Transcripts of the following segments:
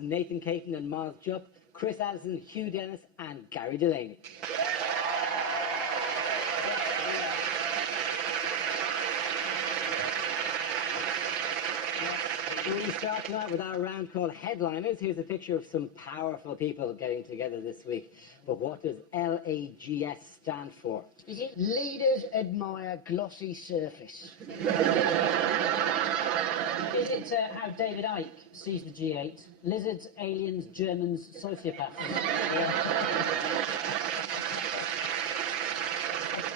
Nathan Caton and Miles Jupp, Chris Addison, Hugh Dennis and Gary Delaney. We start tonight with our round called Headliners. Here's a picture of some powerful people getting together this week. But what does LAGS stand for? Is it Leaders Admire Glossy Surface? Is it how David Icke sees the G8? Lizards, aliens, Germans, sociopaths.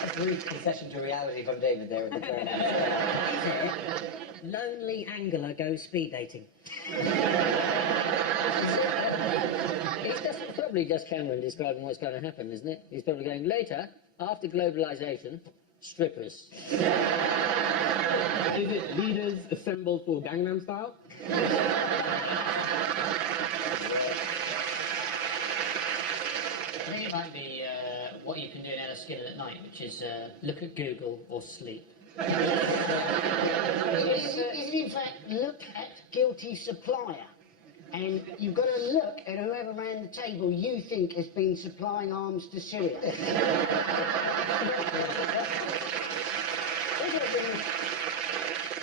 A brief concession to reality from David there. Lonely angler goes speed dating. It's probably just Cameron describing what's going to happen, isn't it? He's probably going, later, after globalisation, strippers. Is it leaders assembled for Gangnam Style? I think it might be what you can do in Enniskillen at night, which is look at Google or sleep. Is it in fact look at guilty supplier? And you've got to look at whoever ran the table you think has been supplying arms to Syria.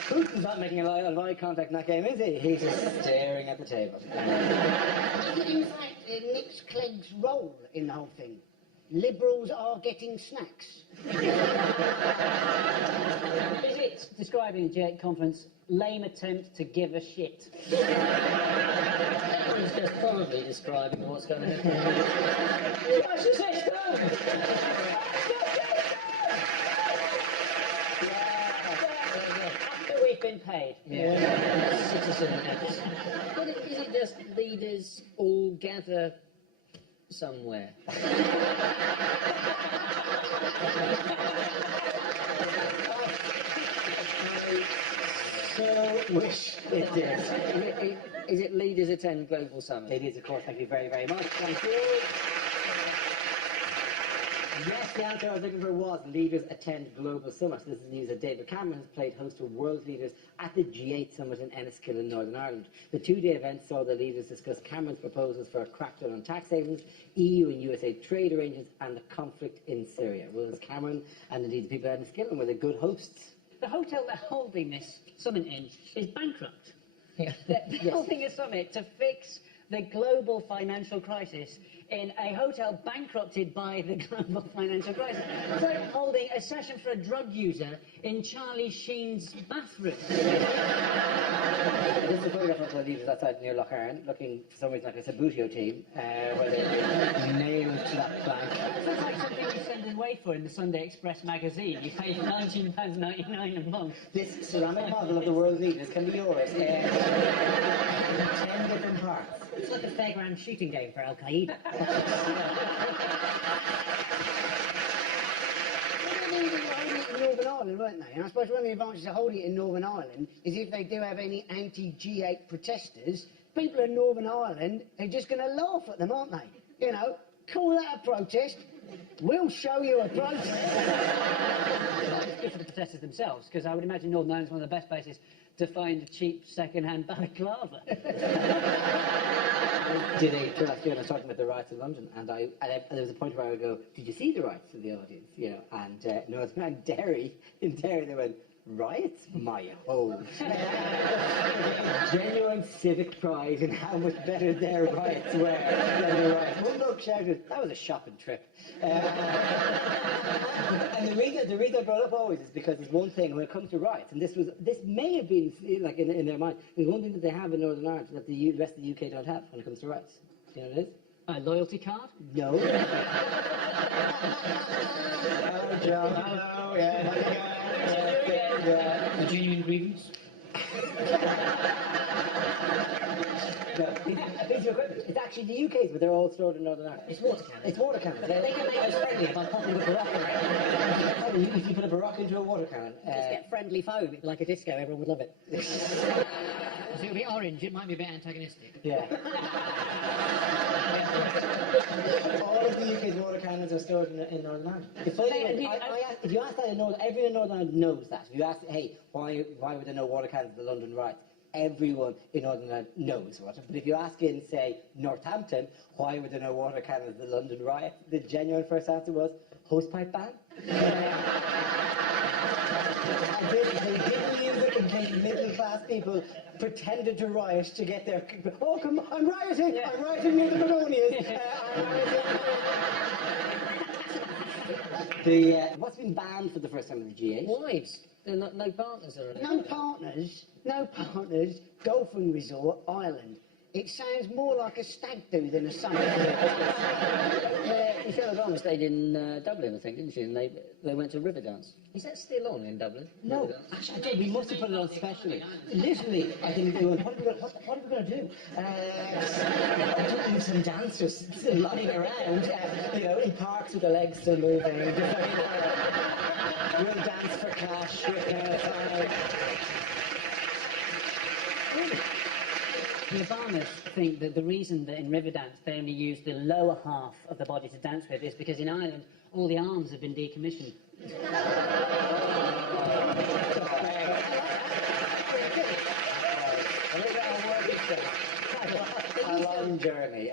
Putin's not making a lot of eye contact in that game, is he? He's just staring at the table. Is it in fact Nick Clegg's role in the whole thing? Liberals are getting snacks. Is it describing the G8 conference, lame attempt to give a shit? He's just probably describing what's going to happen. Watch the system! After we've been paid. Yeah. Citizen acts. But is it just leaders all gather somewhere? So wish it did. Is it leaders attend global summit? It is, of course. Thank you very, very much. Thank you. Yes, the answer I was looking for was leaders attend global summit. This is news that David Cameron has played host to world leaders at the G8 summit in Enniskillen, Northern Ireland. The two-day event saw the leaders discuss Cameron's proposals for a crackdown on tax havens, EU and USA trade arrangements, and the conflict in Syria. Well, as Cameron and indeed the people at Enniskillen were the good hosts. The hotel they're holding this summit in is bankrupt. Yeah. They're holding a summit to fix the global financial crisis in a hotel bankrupted by the global financial crisis. It's like holding a session for a drug user in Charlie Sheen's bathroom. This is a photograph of the leaders outside near Lough Erne, looking for some reason like a Sabutio team, where they're nailed to that plank. It's like something you send away for in the Sunday Express magazine. You pay £19.99 a month. This ceramic model of the world leaders can be yours. 10 different parts. It's like a fairground shooting game for Al Qaeda. In Northern Ireland, weren't they? And I suppose one of the advantages of holding it in Northern Ireland is if they do have any anti-G8 protesters, people in Northern Ireland are just going to laugh at them, aren't they? You know, call that a protest. We'll show you a protest. It's good for the protesters themselves, because I would imagine Northern Ireland is one of the best places to find a cheap second-hand balaclava. Did a tour last year and I was talking about the riots in London, and there was a point where I would go, did you see the riots to the audience? You know, and Northern Ireland, in Derry, they went, riots? My home. Genuine civic pride in how much better their riots were than the riots. One bloke shouted, that was a shopping trip. And the reason I brought it up always is because there's one thing when it comes to riots, and this may have been like in their mind, there's one thing that they have in Northern Ireland that the rest of the UK don't have when it comes to riots. You know what it is? A loyalty card? No. Oh, John. Oh, yeah. A genuine grievance? No, a piece of equipment. It's actually the UK's, but they're all stored in Northern Ireland. It's water cannons. It's water cannons. They can make us friendlier by popping up a rock around. If you put a rock into a water cannon, Just get friendly foam, like a disco, everyone would love it. So it'll be orange, it might be a bit antagonistic. yeah. All of the UK's water cannons are stored in Northern Ireland. If you ask that in Northern, everyone in Northern Ireland knows that. If you ask, hey, why were there no water cannons at the London riots? Everyone in Northern Ireland knows what. But if you ask in, say, Northampton, why were there no water cannons at the London riots? The genuine first answer was hosepipe ban. And basically, people music and making middle-class people pretended to riot to get their... Oh, come on, I'm rioting! I'm rioting near the Begonias! What's been banned for the first time in the G8? Wives. They're not, no partners are No partners, golfing resort, Ireland. It sounds more like a stag do than a summer. Michelle Obama stayed in Dublin, I think, didn't she? And they went to Riverdance. Is that still on in Dublin? No, actually, we must have put it on specially. Literally, I think they went, what are we going to do? Doing some dancers lying around, in parks with their legs still moving. We'll dance for cash. The Obamas think that the reason that in Riverdance they only use the lower half of the body to dance with is because in Ireland all the arms have been decommissioned. A long journey.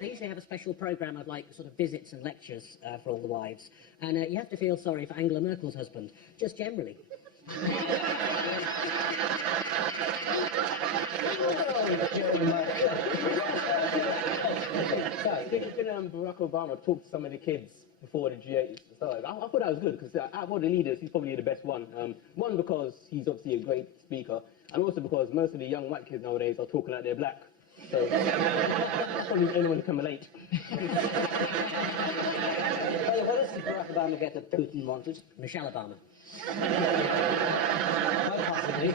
They usually have a special programme of like sort of visits and lectures for all the wives, and you have to feel sorry for Angela Merkel's husband, just generally. Didn't Barack Obama talk to some of the kids before the G8 started? I thought that was good because out of all the leaders, he's probably the best one. One, because he's obviously a great speaker, and also because most of the young white kids nowadays are talking like they're black. So, probably anyone can relate. What else did Barack Obama get that Putin wanted? Michelle Obama. He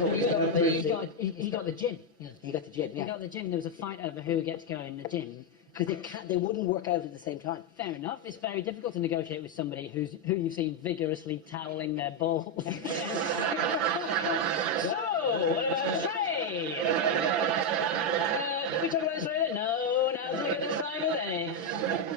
got the gym. Yeah. He got the gym, He yeah. got the gym. There was a fight over who gets to go in the gym. Because they wouldn't work out at the same time. Fair enough. It's very difficult to negotiate with somebody who you've seen vigorously toweling their balls. So, what about trade? Did we talk about this later? No, now's not a good time, is it?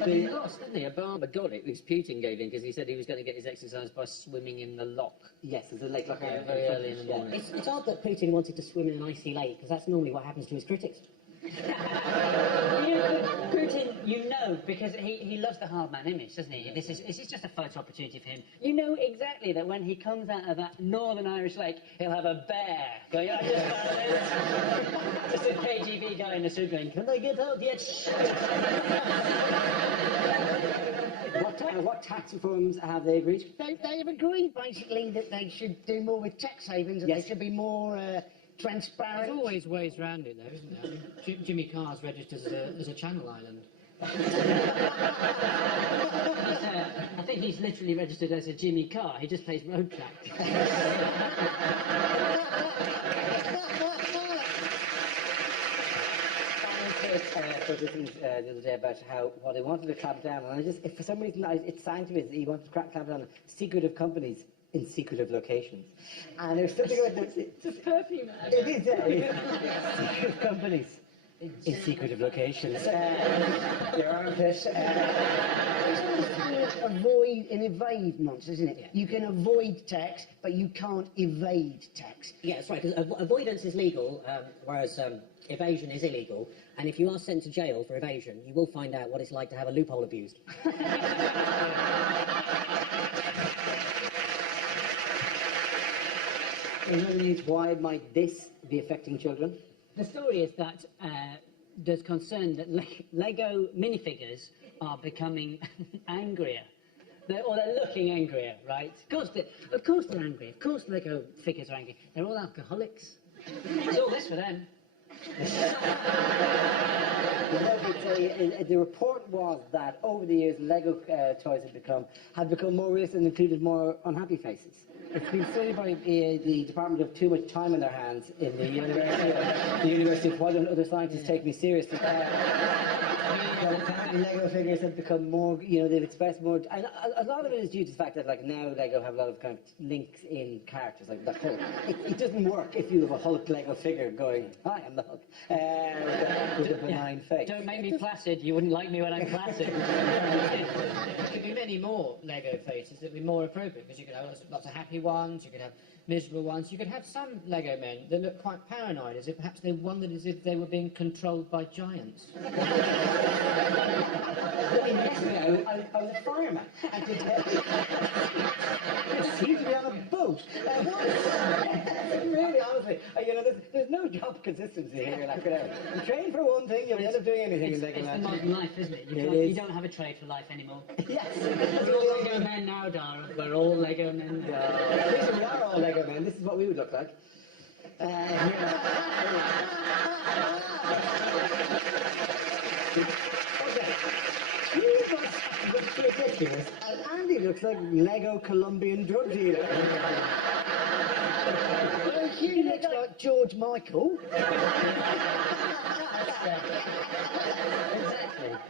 But he lost, didn't he? Obama got it, because Putin gave in, because he said he was going to get his exercise by swimming in the lock. Yes, it's a lake like Very early in the morning. It's odd that Putin wanted to swim in an icy lake, because that's normally what happens to his critics. Putin, because he loves the hard man image, doesn't he? This is just a photo opportunity for him. You know exactly that when he comes out of that Northern Irish lake, he'll have a bear going, I just found this. Just a KGB guy in the suit going, can I get out yet? What tax reforms have they agreed? They have agreed, basically, that they should do more with tax havens and they should be more transparent. There's always ways around it, though, isn't there? I mean, Jimmy Carr's registered as a Channel Island. I think he's literally registered as a Jimmy Carr. He just plays road tracks. The other day about what they wanted to clamp down on, and for some reason it sang to me that he wanted to clamp down on secretive companies in secretive locations, and there's something like this. It's a perfume. It is secretive companies in secretive locations. Your armpit. Avoid and evade nonsense, isn't it? Yeah. You can avoid tax, but you can't evade tax. Yeah, that's right, because avoidance is legal, whereas evasion is illegal. And if you are sent to jail for evasion, you will find out what it's like to have a loophole abused. In other words, why might this be affecting children? The story is that there's concern that Lego minifigures are becoming angrier. They're looking angrier, right? Of course they're angry. Of course Lego figures are angry. They're all alcoholics. It's all this for them. The report was that over the years, Lego toys have become more realistic and included more unhappy faces. It's been studied by the Department of Too Much Time in Their Hands in the University of Why Don't Other Scientists Take Me Seriously? Lego figures have become more, they've expressed more, and a lot of it is due to the fact that, like, now Lego have a lot of kind of links in characters, like the Hulk. It doesn't work if you have a Hulk Lego figure going, "Hi, I'm the Hulk," with a benign face. Don't make me placid. You wouldn't like me when I'm placid. There could be many more Lego faces that would be more appropriate, because you could have lots of happy ones, you could have miserable ones, you could have some Lego men that look quite paranoid, as if perhaps they wondered as if they were being controlled by giants. Yesterday, I was a fireman. And it seemed to be on a boat. Really, honestly, there's no job consistency here. Like, you train for one thing, you'll end up doing anything in Lego It's Land. the modern life, isn't it? You don't have a trade for life anymore. Yes. We're all Lego men now, Dara. We're all Lego men. Listen, we are all Lego men. This is what we would look like. You must look ridiculous, and Andy looks like Lego Colombian drug dealer. Well, Hugh looks like George Michael. Exactly.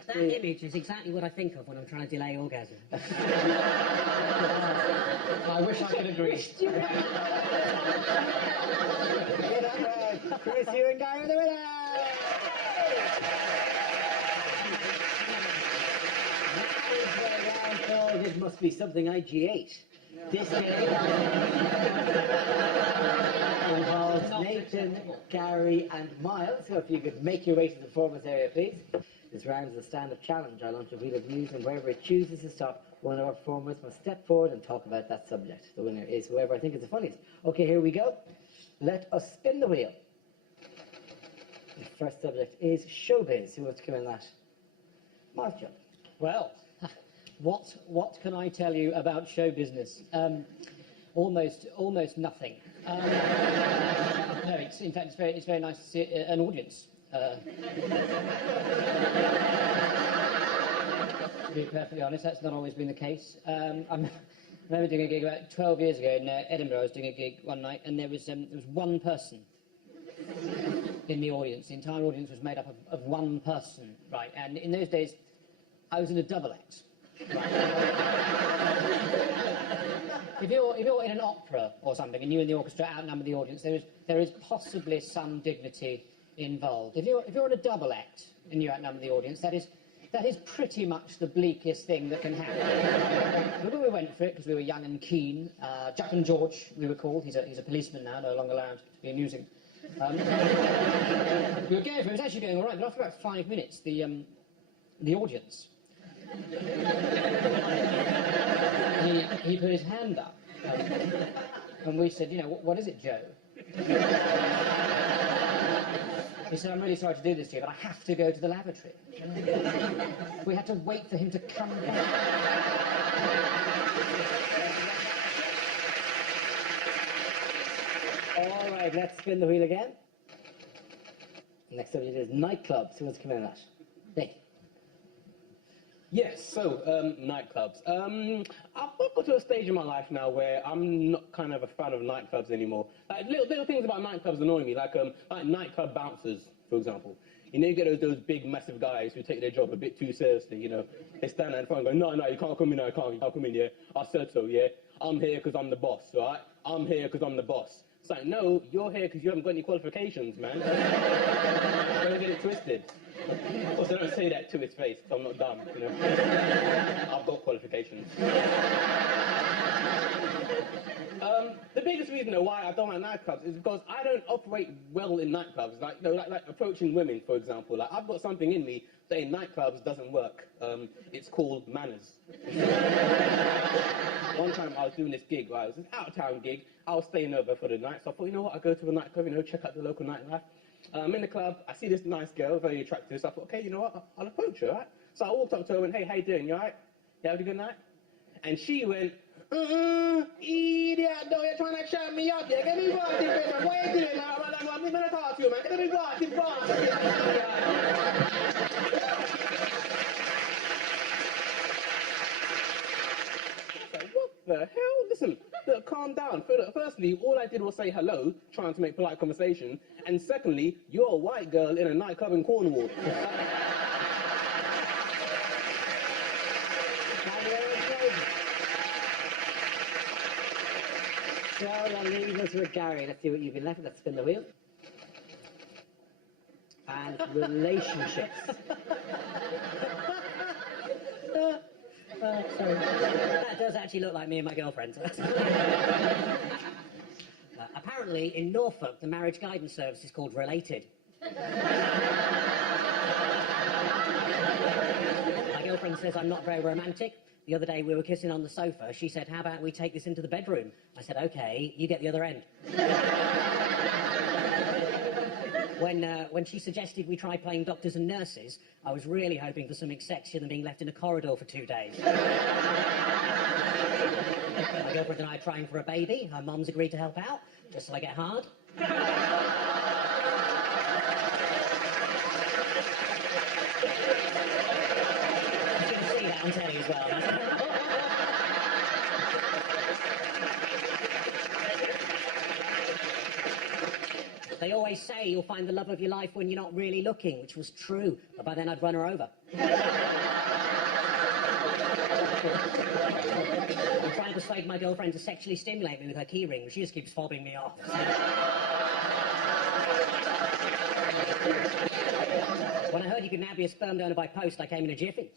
That image is exactly what I think of when I'm trying to delay orgasm. I wish I could agree. Chris, you and Guy are the winners! This must be something IG8. This game involves Nathan, Gary, and Miles. So if you could make your way to the performance area, please. This round is a stand-up challenge. I launch a wheel of news, and wherever it chooses to stop, one of our performers must step forward and talk about that subject. The winner is whoever I think is the funniest. Okay, here we go. Let us spin the wheel. The first subject is showbiz. Who wants to come in that? Miles Jupp. Well, what can I tell you about show business? Almost nothing. No, in fact, it's very nice to see an audience. To be perfectly honest, that's not always been the case. I remember doing a gig about 12 years ago in Edinburgh. I was doing a gig one night, and there was one person in the audience. The entire audience was made up of one person, right? And in those days, I was in a double act. Right. If you're in an opera or something and you and the orchestra outnumber the audience, there is possibly some dignity involved. If you're in a double act and you outnumber the audience, that is pretty much the bleakest thing that can happen. But we went for it because we were young and keen. Jupp and George, we were called. He's a policeman now, no longer allowed to be amusing. We were going for it. It was actually going all right, but after about 5 minutes, the audience. He put his hand up, and we said, what is it, Joe? He said, I'm really sorry to do this to you, but I have to go to the lavatory. We had to wait for him to come back. All right, let's spin the wheel again. Next subject is nightclubs. Who wants to come in on that? Nick. Yes, so, nightclubs. I've got to a stage in my life now where I'm not kind of a fan of nightclubs anymore. Like, little things about nightclubs annoy me, like nightclub bouncers, for example. You get those big, massive guys who take their job a bit too seriously, They stand there in front and go, no, you can't come in, you can't come in, yeah? I said so, yeah? I'm here because I'm the boss, all right? I'm here because I'm the boss. It's like, no, you're here because you haven't got any qualifications, man. Don't get it twisted. Of course, I don't say that to his face, because I'm not dumb, I've got qualifications. The biggest reason why I don't like nightclubs is because I don't operate well in nightclubs. Like approaching women, for example. Like, I've got something in me that in nightclubs doesn't work. It's called manners. One time I was doing this gig, right? It was an out-of-town gig. I was staying over for the night, so I thought, you know what, I'll go to a nightclub, check out the local nightlife. I'm in the club, I see this nice girl, very attractive, so I thought, okay, you know what, I'll approach her, right? So I walked up to her and went, hey, how you doing, you alright? You having a good night? And she went, Idiot, though, you're trying to shut me up. Yeah, get me right in bed, man. What are you doing, man? I'm going to talk to you, man. Get me right in What the hell? Listen, look, calm down. Firstly, all I did was say hello, trying to make polite conversation. And secondly, you're a white girl in a nightclub in Cornwall. So that leaves us with Gary. Let's see what you've been left with. Let's spin the wheel. And relationships. Sorry. That does actually look like me and my girlfriend. Apparently, in Norfolk, the marriage guidance service is called Related. My girlfriend says I'm not very romantic. The other day we were kissing on the sofa. She said, how about we take this into the bedroom? I said, okay, you get the other end. When she suggested we try playing doctors and nurses, I was really hoping for something sexier than being left in a corridor for 2 days. My girlfriend and I are trying for a baby. Her mum's agreed to help out, just till I get hard. You can see that on telly as well. They always say you'll find the love of your life when you're not really looking, which was true, but by then I'd run her over. I'm trying to persuade my girlfriend to sexually stimulate me with her key ring, but she just keeps fobbing me off. When I heard you could now be a sperm donor by post, I came in a jiffy.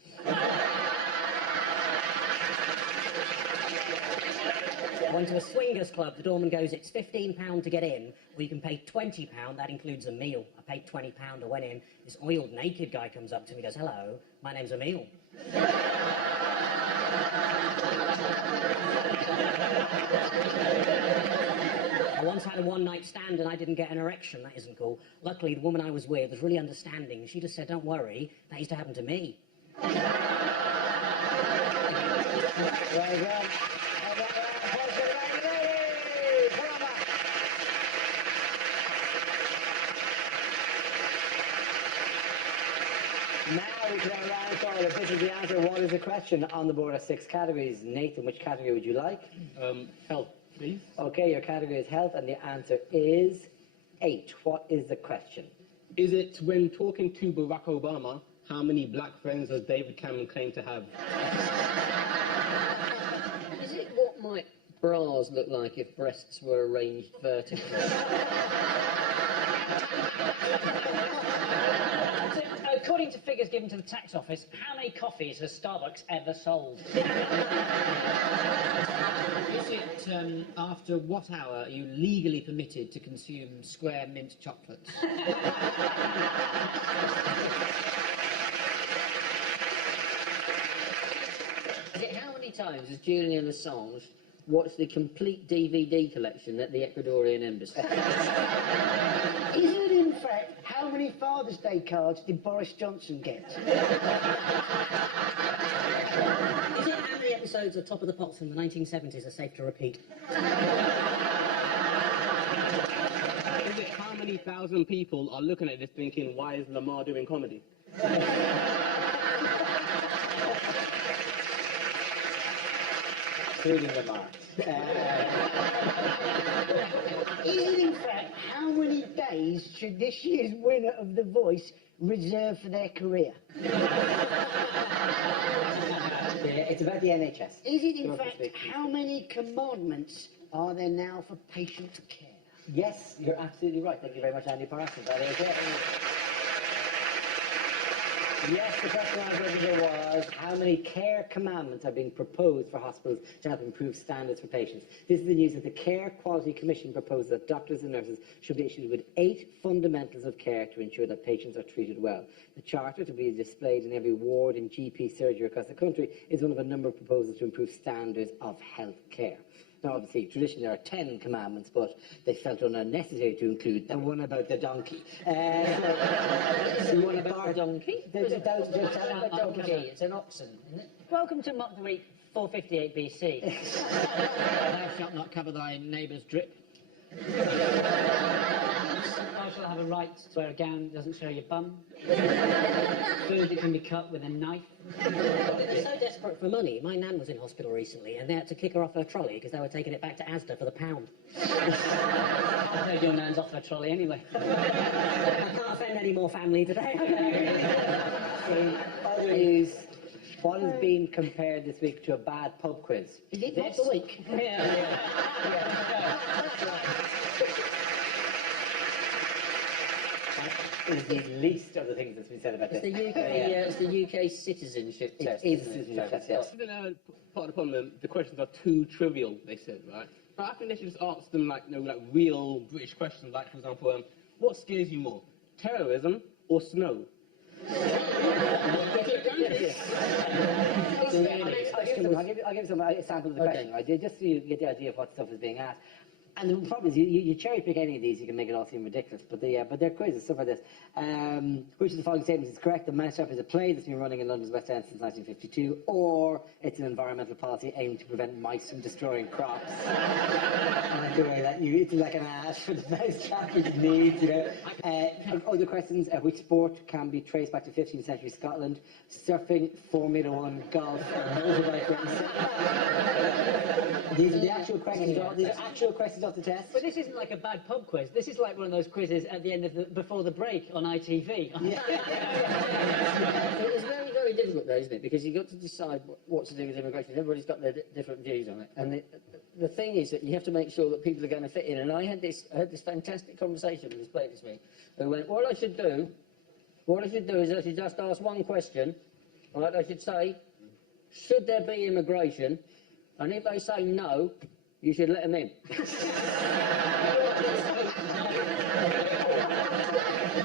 I went to a swingers club. The doorman goes, it's £15 to get in, or you can pay £20. That includes a meal. I paid £20. I went in. This oiled naked guy comes up to me and goes, hello, my name's Emil. I once had a one-night stand and I didn't get an erection. That isn't cool. Luckily, the woman I was with was really understanding. She just said, don't worry, that used to happen to me. Very well. Now we can round call. If this is the answer, what is the question? On the board are 6 categories. Nathan, which category would you like? Health, please. Okay, your category is health, and the answer is 8. What is the question? Is it when talking to Barack Obama, how many black friends does David Cameron claim to have? Is it what might bras look like if breasts were arranged vertically? According to figures given to the tax office, how many coffees has Starbucks ever sold? Is it after what hour are you legally permitted to consume square mint chocolates? Is it how many times has Julian Assange watched the complete DVD collection at the Ecuadorian embassy? Is it, in fact, how many Father's Day cards did Boris Johnson get? Is it how many episodes of Top of the Pops from the 1970s are safe to repeat? Is it how many thousand people are looking at this thinking, why is Lamar doing comedy? Including the marks. Is it, in fact, how many days should this year's winner of The Voice reserve for their career? It's about the NHS. Is it, in fact, how many commandments are there now for patient care? Yes, you're absolutely right. Thank you very much, Andy Parsons. That is it. Yes, the question I was was how many care commandments are being proposed for hospitals to help improve standards for patients. This is the news that the Care Quality Commission proposes that doctors and nurses should be issued with 8 fundamentals of care to ensure that patients are treated well. The charter, to be displayed in every ward in GP surgery across the country, is one of a number of proposals to improve standards of health care. Now, obviously, traditionally there are 10 commandments, but they felt it unnecessary to include the one about the donkey. The one about the donkey? There's a Donkey, it's an oxen, isn't it? Welcome to Mock the Week 458 BC. Thou shalt not cover thy neighbour's drip. I shall have a right to wear a gown that doesn't show your bum. Food that can be cut with a knife. They're so desperate for money. My nan was in hospital recently and they had to kick her off her trolley because they were taking it back to Asda for the pound. I'll take your nan's off her trolley anyway. I can't offend any more family today. Other news, what has been compared this week to a bad pub quiz? Is it not the week? Is the least of the things that's been said about It's this. the UK, it's the UK citizenship test. It is isn't it? citizenship test, yes. I think part of the problem, the questions are too trivial, they said, right? But I think they should just ask them, like, like real British questions, like, for example, what scares you more, terrorism or snow? I'll give some examples of the question, right? Just so you get the idea of what stuff is being asked. And the problem is, you cherry pick any of these, you can make it all seem ridiculous. But they're quizzes, stuff like this. Which of the following statements is correct? The Mousetrap is a play that's been running in London's West End since 1952, or it's an environmental policy aimed to prevent mice from destroying crops. I like the way that it's like an ad for the Mousetrap, which needs, Other questions: which sport can be traced back to 15th century Scotland? Surfing, Formula One, golf, or motorbike racing. These are the actual questions. These are actual questions off the test. But this isn't like a bad pub quiz. This is like one of those quizzes at the end of before the break on ITV. Yeah. It's very, very difficult though, isn't it? Because you've got to decide what to do with immigration. Everybody's got their different views on it. And the thing is that you have to make sure that people are going to fit in. And I had this fantastic conversation with this bloke this week who went, what I should do is I should just ask one question. Right? I should say, should there be immigration? And if they say no, you should let them in.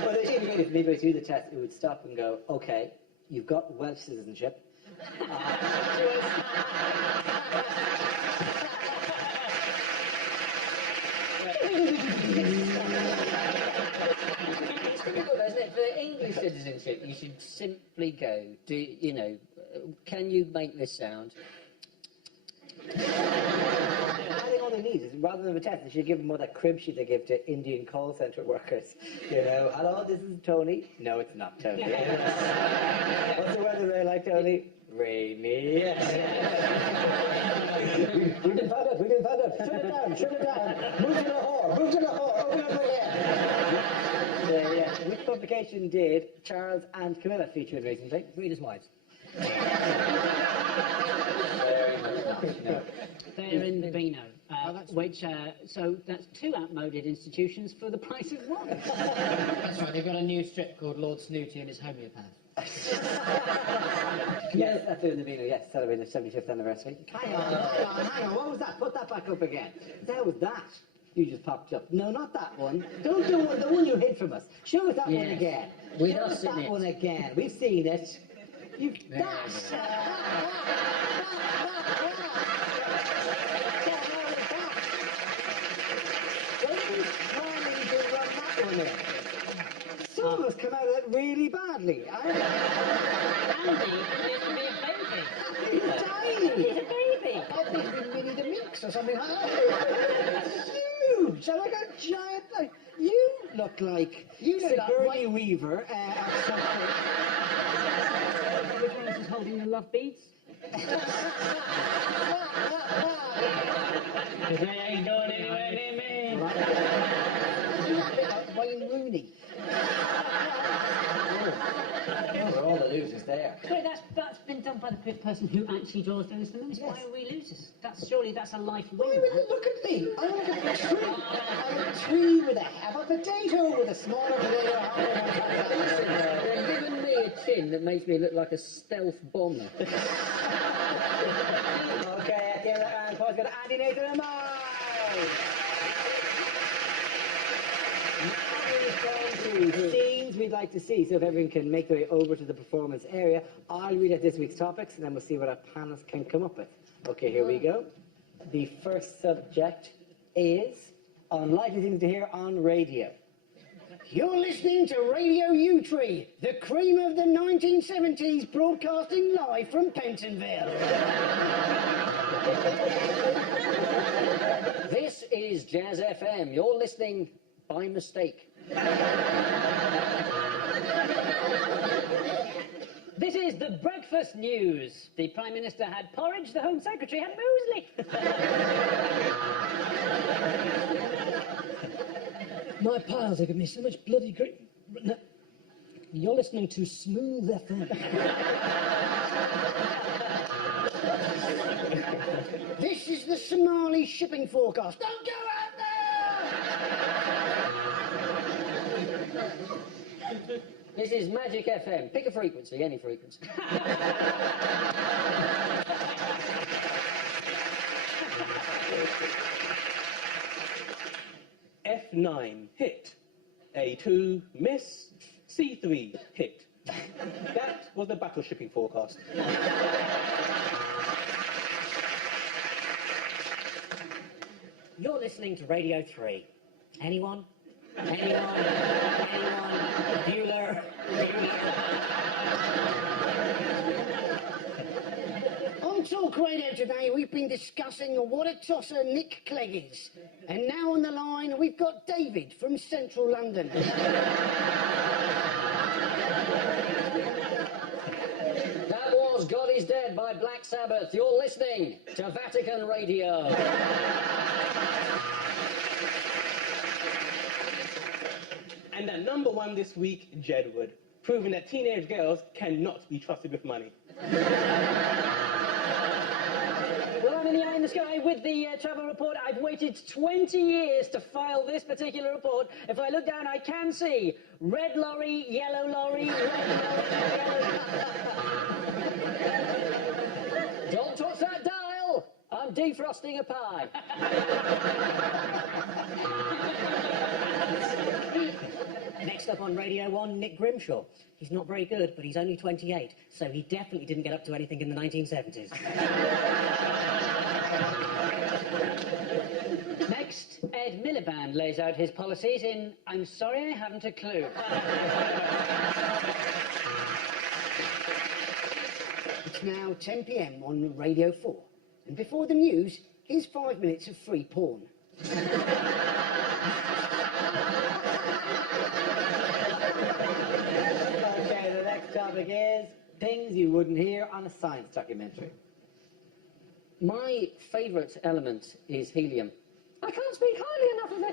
Well, it would be good if midway through the test, it would stop and go, okay, you've got Welsh citizenship. It's difficult, isn't it? For English citizenship, you should simply go, can you make this sound? I think all they need is, rather than a test, they should give them more that crib sheet they give to Indian call centre workers. Hello, this is Tony. No, it's not Tony. What's the weather there like, Tony? Rainy. We can find up. Shut it down. Move to the whore, open up there. Which publication did Charles and Camilla feature in recently? Readers' Wives. No. They're in Beano, so that's two outmoded institutions for the price of one. That's right, they've got a new strip called Lord Snooty and his homeopath. Yes, that's in the Beano, yes, celebrating the 75th anniversary. Hang on, what was that? Put that back up again. That was that. You just popped up. No, not that one. Don't do the one you hid from us. Show us that one again. With Show us us that in it. one again. We've seen it. You dash. Some of us come out of it really badly. Andy used to be a baby. He's tiny. He's a baby. I think we Minnie the Minx or something like that. Huge! So like a giant, you look like Sigourney Weaver. Which one is holding the love beads? They ain't going anywhere near me. Wayne Rooney. We're all the losers there. Wait, that's been done by the person who actually draws Dennis the Menace. Why are we losers? Surely that's a life win. Look at me. I'm like a tree. I'm a tree with a potato with a smaller potato. They're giving me a chin that makes me look like a stealth bomber. Okay, at the end of that round, Paul's got Andy, Nathan, and Mike. Scenes we'd like to see, so if everyone can make their way over to the performance area, I'll read out this week's topics and then we'll see what our panelists can come up with. Okay, here we go. The first subject is unlikely things to hear on radio. You're listening to Radio U-Tree, the cream of the 1970s, broadcasting live from Pentonville. This is Jazz FM. You're listening by mistake. This is the breakfast news. The Prime Minister had porridge, the Home Secretary had muesli. My piles are giving me so much bloody grief. No. You're listening to Smooth FM. This is the Somali shipping forecast. Don't go out there! This is Magic FM. Pick a frequency, any frequency. F9 hit. A2 miss. C3 hit. That was the battle shipping forecast. You're listening to Radio 3. Anyone? Anyone? Anyone? Bueller? On Talk Radio today, we've been discussing what a tosser Nick Clegg is. And now on the line, we've got David from Central London. That was God is Dead by Black Sabbath. You're listening to Vatican Radio. And at number 1 this week, Jedward, proving that teenage girls cannot be trusted with money. Well, I'm in the eye in the sky with the travel report. I've waited 20 years to file this particular report. If I look down, I can see red lorry, yellow lorry, red lorry, yellow... Don't touch that dial. I'm defrosting a pie. Next up on Radio 1, Nick Grimshaw. He's not very good, but he's only 28, so he definitely didn't get up to anything in the 1970s. Next, Ed Miliband lays out his policies in I'm sorry I haven't a clue. It's now 10 p.m. on Radio 4. And before the news, here's 5 minutes of free porn. Okay, the next topic is things you wouldn't hear on a science documentary. My favourite element is helium. I can't speak highly enough of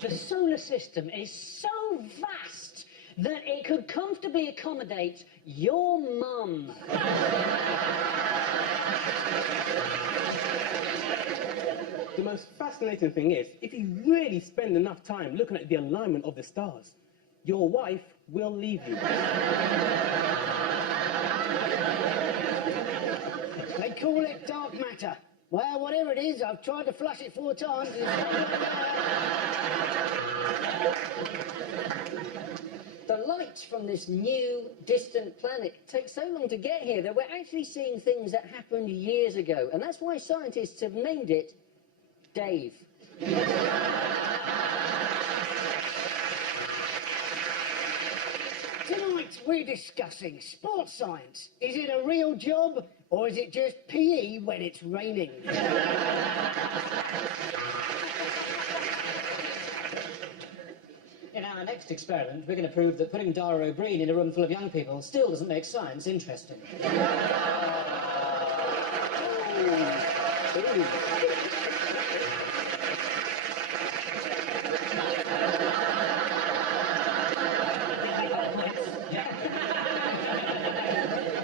it. The solar system is so vast that it could comfortably accommodate your mum. The most fascinating thing is, if you really spend enough time looking at the alignment of the stars, your wife will leave you. They call it dark matter. Well, whatever it is, I've tried to flush it 4 times. The light from this new, distant planet takes so long to get here that we're actually seeing things that happened years ago. And that's why scientists have named it Dave. Tonight, we're discussing sports science. Is it a real job, or is it just PE when it's raining? In our next experiment, we're going to prove that putting Dara O'Brien in a room full of young people still doesn't make science interesting.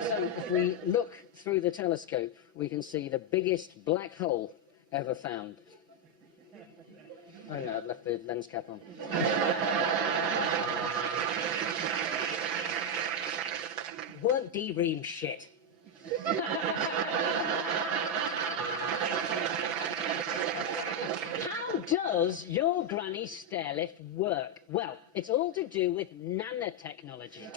So if we look through the telescope, we can see the biggest black hole ever found. Oh no, I've left the lens cap on. Weren't D-Ream shit? How does your granny stairlift work? Well, it's all to do with nanotechnology.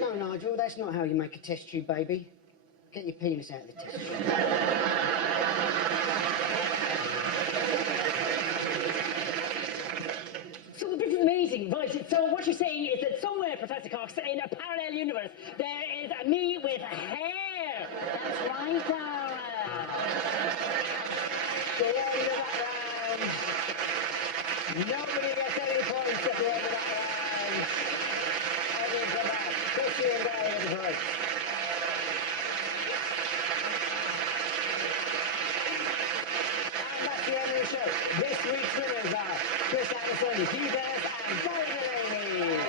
No, Nigel, that's not how you make a test tube baby. Get your penis out of the test tube. So this is amazing, right? So what you're saying is that somewhere, Professor Cox, in a parallel universe, there is me with hair. That's right, Dara. Go over that round. Nobody gets any points at the end of that round. I will come back. Chrissy and Gary with the points. And that's the end of the show. This week's winners are Chris Anderson, Hugh Dennis, and Gary Delaney.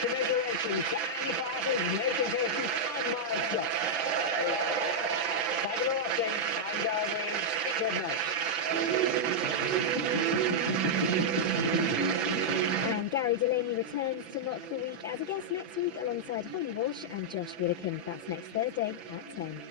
Commiserations to Andy Parton, Nathan Casey, and Mark Jupp. Thank you for watching. I'm Gary Green. Good night. And Gary Delaney returns to Mock the Week as a guest next week alongside Holly Walsh and Josh Widdicombe. That's next Thursday at 10.